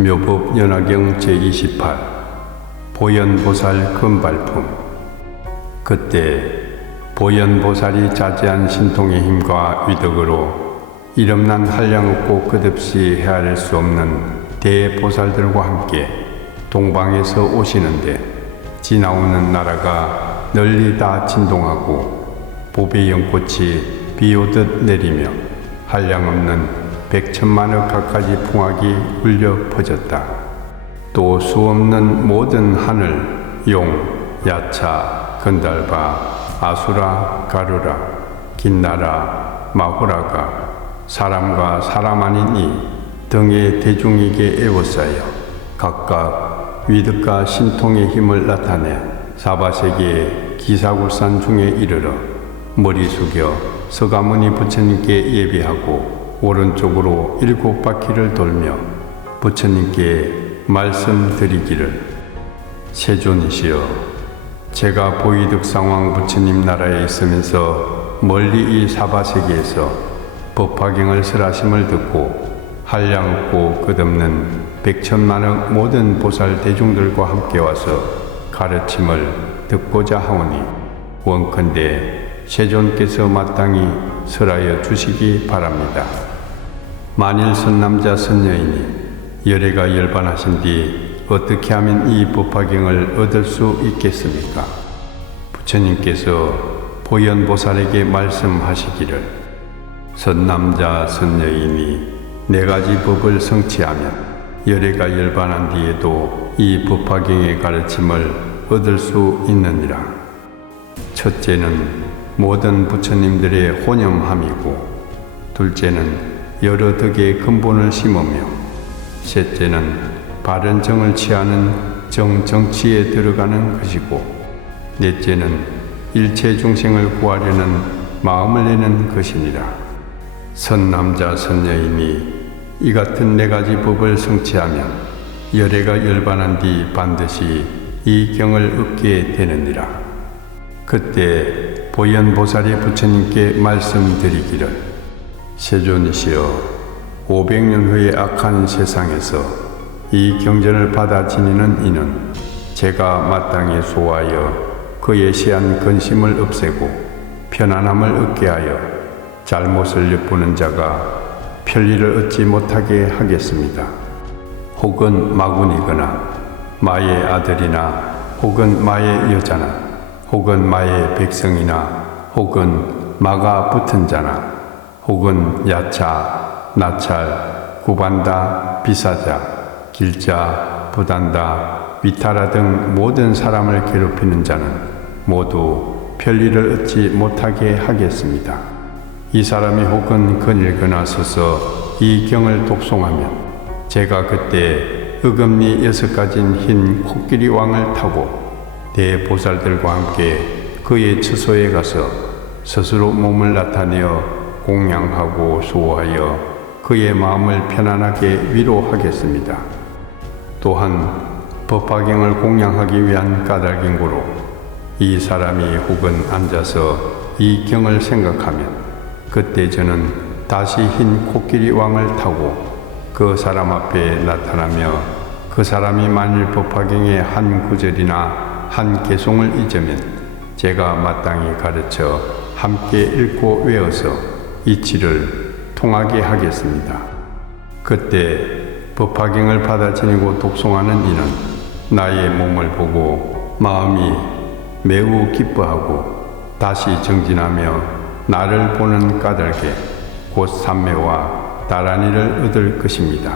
묘법 연화경 제28 보현보살 금발품. 그때 보현보살이 자제한 신통의 힘과 위덕으로 이름난 한량없고 끝없이 헤아릴 수 없는 대보살들과 함께 동방에서 오시는데 지나오는 나라가 널리 다 진동하고 보배 연꽃이 비오듯 내리며 한량없는 백천만억 갖가지 풍악이 울려 퍼졌다. 또 수없는 모든 하늘, 용, 야차, 건달바, 아수라, 가루라, 긴나라, 마호라가 사람과 사람 아닌 이 등의 대중에게 애워싸여 각각 위덕과 신통의 힘을 나타내 사바세계의 기사굴산 중에 이르러 머리 숙여 서가모니 부처님께 예배하고 오른쪽으로 7바퀴를 돌며 부처님께 말씀드리기를, 세존이시여, 제가 보이득상왕 부처님 나라에 있으면서 멀리 이 사바세계에서 법화경을 설하심을 듣고 한량없고 끝없는 백천만억 모든 보살 대중들과 함께 와서 가르침을 듣고자 하오니 원컨대 세존께서 마땅히 설하여 주시기 바랍니다. 만일 선남자 선여인이 열애가 열반하신 뒤 어떻게 하면 이 법화경을 얻을 수 있겠습니까? 부처님께서 보현보살에게 말씀하시기를, 선남자 선여인이 4가지 법을 성취하면 열애가 열반한 뒤에도 이 법화경의 가르침을 얻을 수 있느니라. 첫째는 모든 부처님들의 혼염함이고, 둘째는 여러 덕의 근본을 심으며, 셋째는 바른 정을 취하는 정치에 들어가는 것이고, 넷째는 일체 중생을 구하려는 마음을 내는 것이니라. 선남자 선여인이 이 같은 4가지 법을 성취하면 열애가 열반한 뒤 반드시 이 경을 얻게 되느니라. 그때 보현보살이 부처님께 말씀드리기를, 세존이시여, 500년 후의 악한 세상에서 이 경전을 받아 지니는 이는 제가 마땅히 소화하여 그의 시한 근심을 없애고 편안함을 얻게 하여 잘못을 엿보는 자가 편리를 얻지 못하게 하겠습니다. 혹은 마군이거나 마의 아들이나 혹은 마의 여자나 혹은 마의 백성이나 혹은 마가 붙은 자나 혹은 야차, 나찰, 구반다, 비사자, 길자, 부단다, 위타라 등 모든 사람을 괴롭히는 자는 모두 편리를 얻지 못하게 하겠습니다. 이 사람이 혹은 거닐거나 서서 이 경을 독송하면 제가 그때 어금니 6가지인 흰 코끼리 왕을 타고 대보살들과 함께 그의 처소에 가서 스스로 몸을 나타내어 공양하고 수호하여 그의 마음을 편안하게 위로하겠습니다. 또한 법화경을 공양하기 위한 까닭인 고로 이 사람이 혹은 앉아서 이 경을 생각하면 그때 저는 다시 흰 코끼리 왕을 타고 그 사람 앞에 나타나며 그 사람이 만일 법화경의 한 구절이나 한 개송을 잊으면 제가 마땅히 가르쳐 함께 읽고 외워서 이치를 통하게 하겠습니다. 그때 법화경을 받아 지니고 독송하는 이는 나의 몸을 보고 마음이 매우 기뻐하고 다시 정진하며 나를 보는 까닭에 곧 삼매와 다라니를 얻을 것입니다.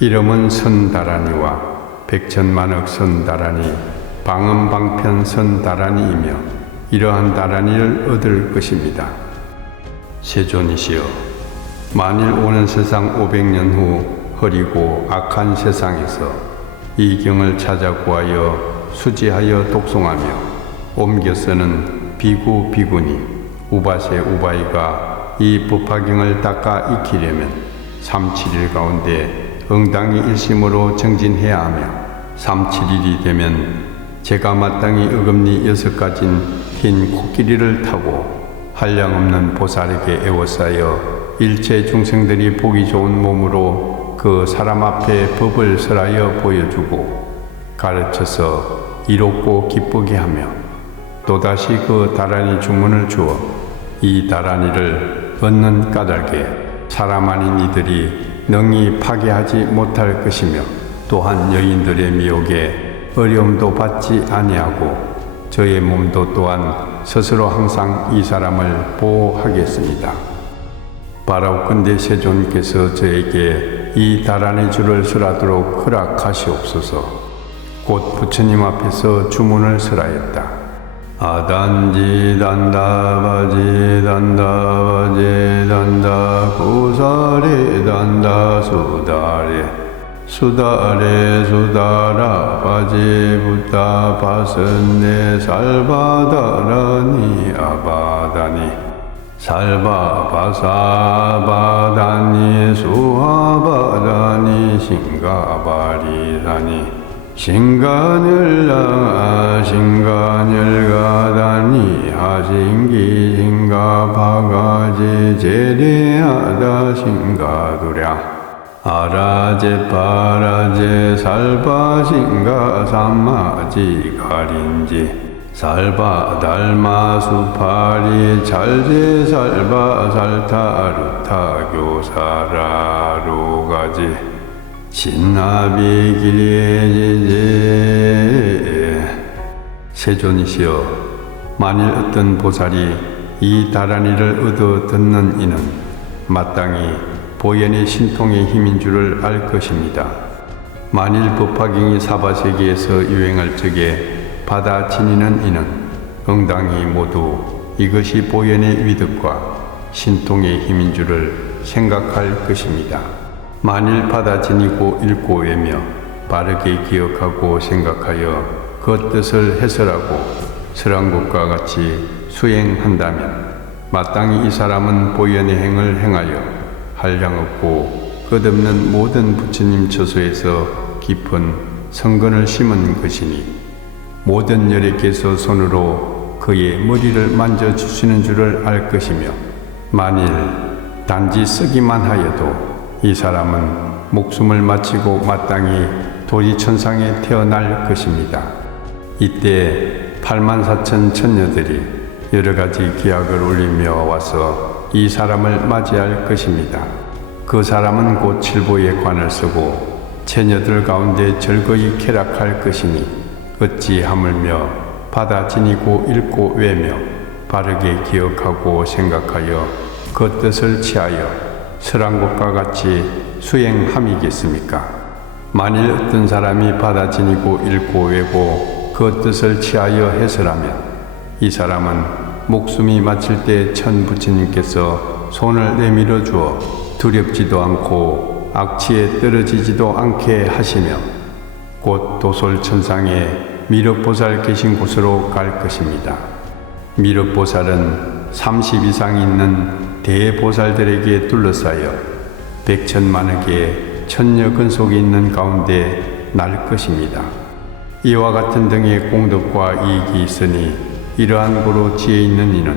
이름은 선다라니와 백천만억 선다라니, 방음방편 선다라니이며 이러한 다라니를 얻을 것입니다. 세존이시여, 만일 오는 세상 500년 후 흐리고 악한 세상에서 이 경을 찾아 구하여 수지하여 독송하며 옮겨 쓰는 비구 비구니 우바세 우바이가 이 법화경을 닦아 익히려면 3-7일 가운데 응당히 일심으로 정진해야 하며 3-7일이 되면 제가 마땅히 어금니 6가지인 흰 코끼리를 타고 한량없는 보살에게 애워싸여 일체 중생들이 보기 좋은 몸으로 그 사람 앞에 법을 설하여 보여주고 가르쳐서 이롭고 기쁘게 하며 또다시 그 다라니 주문을 주어 이 다라니를 얻는 까닭에 사람 아닌 이들이 능히 파괴하지 못할 것이며 또한 여인들의 미혹에 어려움도 받지 아니하고 저의 몸도 또한 스스로 항상 이 사람을 보호하겠습니다. 바라옵건대 세존께서 저에게 이 다라니 줄을 설하도록 허락하시옵소서. 곧 부처님 앞에서 주문을 설하였다. 아단지 단다 바지 단다 바지 단다 구사리 단다 수다리 수다레 수다라 바지 부타 바선네 살바다라니 아바다니 살바 바사바다니 수하바다니 싱가바리다니 싱가늘라 싱가늘가다니 하싱기 싱가바가지 제리하다 싱가두랴 아라제 파라제 살바 싱가 삼마지 가린지 살바 달마 수파리 잘제 살바 살타루타 교사라루가지 신나비 길예지제 세존이시여 만일 어떤 보살이 이 다라니를 얻어 듣는 이는 마땅히 보현의 신통의 힘인 줄을 알 것입니다. 만일 법화경이 사바세계에서 유행할 적에 받아 지니는 이는 응당히 모두 이것이 보현의 위덕과 신통의 힘인 줄을 생각할 것입니다. 만일 받아 지니고 읽고 외며 바르게 기억하고 생각하여 그 뜻을 해설하고 설한 것과 같이 수행한다면 마땅히 이 사람은 보현의 행을 행하여 한량없고 끝없는 모든 부처님 처소에서 깊은 성근을 심은 것이니 모든 열애께서 손으로 그의 머리를 만져주시는 줄을 알 것이며 만일 단지 쓰기만 하여도 이 사람은 목숨을 마치고 마땅히 도리천상에 태어날 것입니다. 이때 84,000 천녀들이 여러가지 기약을 올리며 와서 이 사람을 맞이할 것입니다. 그 사람은 곧 칠보의 관을 쓰고 처녀들 가운데 절거히 쾌락할 것이니 어찌 하물며 받아 지니고 읽고 외며 바르게 기억하고 생각하여 그 뜻을 취하여 설한 것과 같이 수행함이겠습니까? 만일 어떤 사람이 받아 지니고 읽고 외고 그 뜻을 취하여 해설하면 이 사람은 목숨이 마칠 때 천부처님께서 손을 내밀어 주어 두렵지도 않고 악취에 떨어지지도 않게 하시며 곧 도솔천상에 미륵보살 계신 곳으로 갈 것입니다. 미륵보살은 30 이상 있는 대보살들에게 둘러싸여 백천만억의 천녀 근속이 있는 가운데 날 것입니다. 이와 같은 등의 공덕과 이익이 있으니 이러한 고로 지혜 있는 이는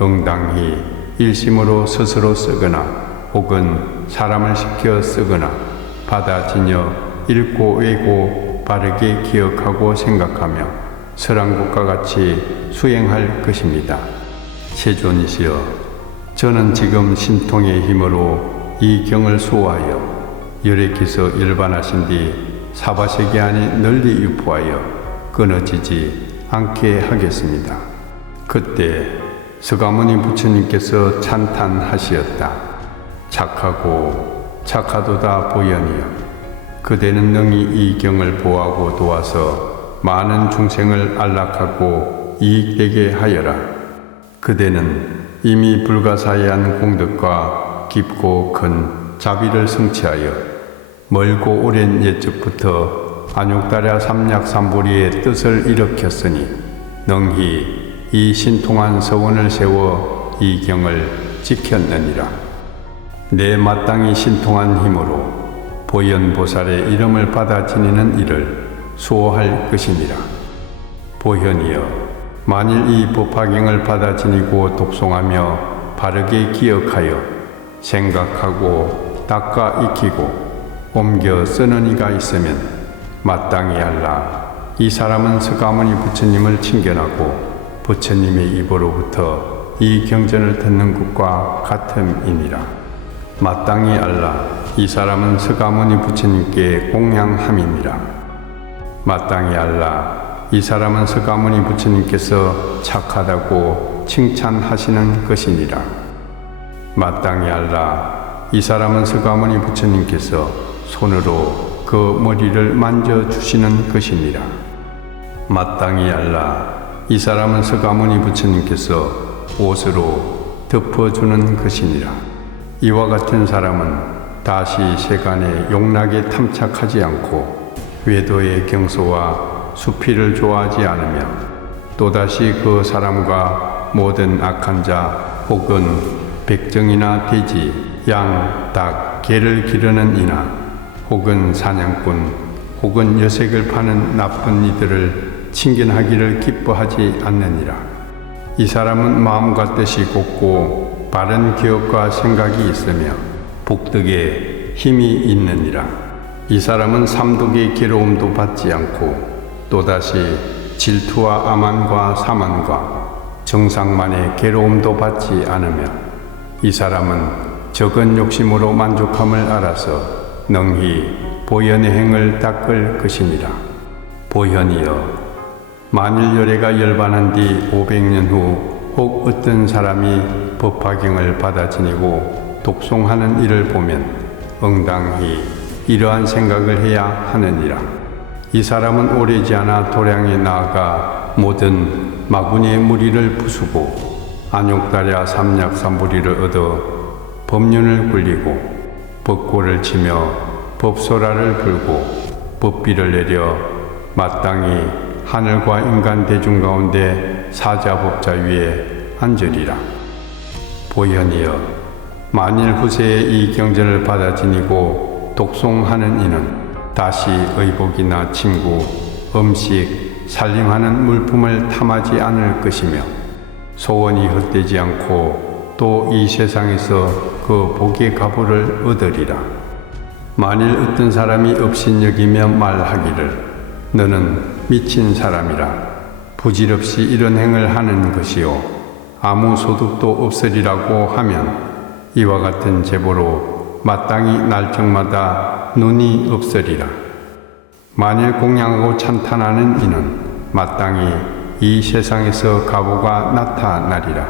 응당히 일심으로 스스로 쓰거나 혹은 사람을 시켜 쓰거나 받아 지녀 읽고 외고 바르게 기억하고 생각하며 설한 것과 같이 수행할 것입니다. 세존이시여, 저는 지금 신통의 힘으로 이 경을 수호하여 열애께서 일반하신 뒤 사바세계 안에 널리 유포하여 끊어지지 않게 하겠습니다. 그때 서가모니 부처님께서 찬탄하시었다. 착하고 착하도다 보현이여, 그대는 능히 이 경을 보호하고 도와서 많은 중생을 안락하고 이익되게 하여라. 그대는 이미 불가사의한 공덕과 깊고 큰 자비를 성취하여 멀고 오랜 옛적부터 안욕다랴 삼략삼보리의 뜻을 일으켰으니 능히 이 신통한 서원을 세워 이 경을 지켰느니라. 내 마땅히 신통한 힘으로 보현보살의 이름을 받아 지니는 이를 수호할 것이니라. 보현이여, 만일 이 법화경을 받아 지니고 독송하며 바르게 기억하여 생각하고 닦아 익히고 옮겨 쓰는 이가 있으면 마땅히 알라. 이 사람은 서가모니 부처님을 칭견하고 부처님의 입으로부터 이 경전을 듣는 것과 같음이니라. 마땅히 알라. 이 사람은 서가모니 부처님께 공양함이니라. 마땅히 알라. 이 사람은 서가모니 부처님께서 착하다고 칭찬하시는 것이니라. 마땅히 알라. 이 사람은 서가모니 부처님께서 손으로 그 머리를 만져주시는 것이니라. 마땅히 알라. 이 사람은 서가모니 부처님께서 옷으로 덮어주는 것이니라. 이와 같은 사람은 다시 세간의 욕락에 탐착하지 않고 외도의 경소와 수필을 좋아하지 않으며 또다시 그 사람과 모든 악한 자 혹은 백정이나 돼지, 양, 닭, 개를 기르는 이나 혹은 사냥꾼 혹은 여색을 파는 나쁜 이들을 칭견하기를 기뻐하지 않느니라. 이 사람은 마음과 뜻이 곱고 바른 기억과 생각이 있으며 복덕에 힘이 있느니라. 이 사람은 삼독의 괴로움도 받지 않고 또다시 질투와 암환과 사만과 정상만의 괴로움도 받지 않으며 이 사람은 적은 욕심으로 만족함을 알아서 능히 보현의 행을 닦을 것이니라. 보현이여, 만일 열애가 열반한 뒤 500년 후 혹 어떤 사람이 법화경을 받아 지니고 독송하는 이를 보면 응당히 이러한 생각을 해야 하느니라. 이 사람은 오래지 않아 도량에 나아가 모든 마구니의 무리를 부수고 안욕다랴 삼약삼부리를 얻어 법륜을 굴리고 법고를 치며 법소라를 불고 법비를 내려 마땅히 하늘과 인간 대중 가운데 사자법자 위에 앉으리라. 보현이여, 만일 후세에 이 경전을 받아 지니고 독송하는 이는 다시 의복이나 침구, 음식, 살림하는 물품을 탐하지 않을 것이며 소원이 헛되지 않고 또 이 세상에서 그 복의 가보를 얻으리라. 만일 어떤 사람이 업신여기며 말하기를 너는 미친 사람이라 부질없이 이런 행을 하는 것이요 아무 소득도 없으리라고 하면 이와 같은 제보로 마땅히 날정마다 눈이 없으리라. 만일 공양하고 찬탄하는 이는 마땅히 이 세상에서 가보가 나타나리라.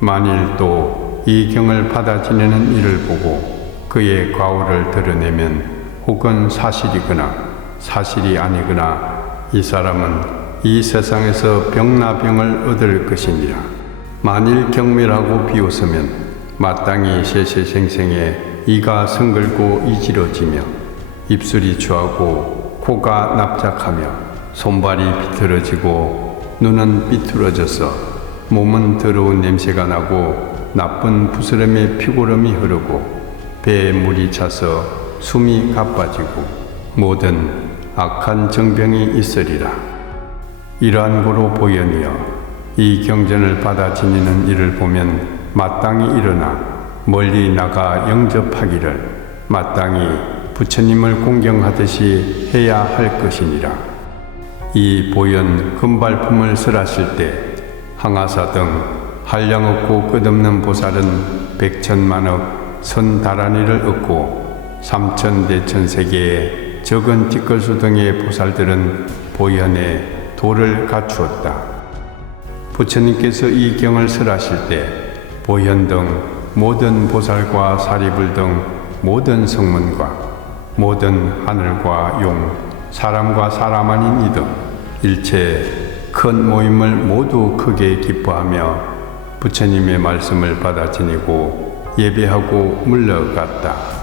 만일 또 이 경을 받아 지내는 이를 보고 그의 과오를 드러내면 혹은 사실이거나 사실이 아니거나 이 사람은 이 세상에서 병나병을 얻을 것이니라. 만일 경멸하고 비웃으면 마땅히 세세생생에 이가 성글고 이지러지며 입술이 추하고 코가 납작하며 손발이 비틀어지고 눈은 삐뚤어져서 몸은 더러운 냄새가 나고 나쁜 부스럼에 피고름이 흐르고 배에 물이 차서 숨이 가빠지고 모든 악한 정병이 있으리라. 이러한 고로 보현이여, 이 경전을 받아 지니는 이를 보면 마땅히 일어나 멀리 나가 영접하기를 마땅히 부처님을 공경하듯이 해야 할 것이니라. 이 보현 금발품을 설하실 때 항아사 등 한량없고 끝없는 보살은 백천만억 선다라니를 얻고 삼천대천세계의 적은 띠끌수 등의 보살들은 보현에 도를 갖추었다. 부처님께서 이 경을 설하실 때 보현 등 모든 보살과 사리불 등 모든 성문과 모든 하늘과 용, 사람과 사람 아닌 이등 일체 큰 모임을 모두 크게 기뻐하며 부처님의 말씀을 받아 지니고 예배하고 물러갔다.